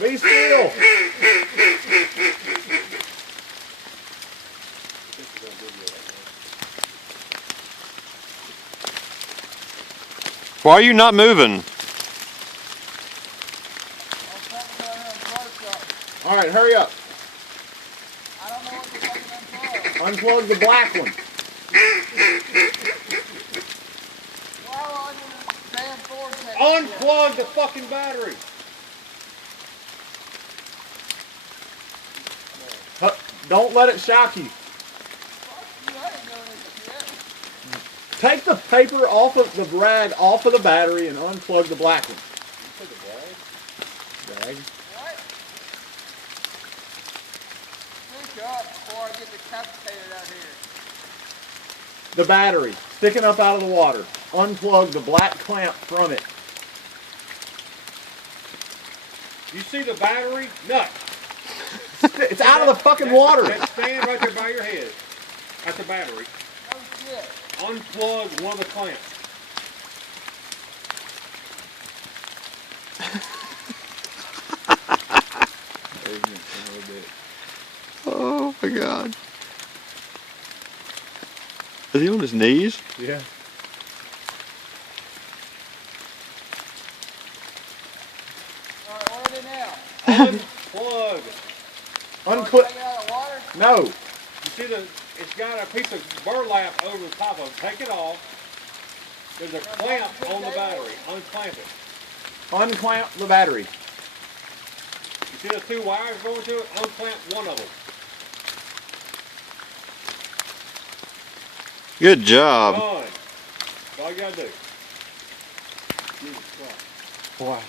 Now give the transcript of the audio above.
Be still. Why are you not moving? All right, hurry up. I don't know what to fucking unplug. Unplug the black one. Why on your damn vortex? Unplug the fucking battery. Don't let it shock you. Take the paper off of the rag off of the battery and unplug the black one. You took a rag? Rag. What? Speak up before I get decapitated out here. The battery sticking up out of the water. Unplug the black clamp from it. You see the battery? Nutt. It's out of the fucking water. That stand right there by your head. That's the battery. Oh shit. Unplug one of the clamps. Oh my God. Is he on his knees? Yeah. Alright, where are they now? Unplug. Unclip. Take it out of the water? No. You see it's got a piece of burlap over the top of it. Take it off. There's a clamp on the battery. Unclamp it. Unclamp the battery. You see the two wires going to it? Unclamp one of them. Good job. Done. That's all you gotta do. Jesus Christ. Boy.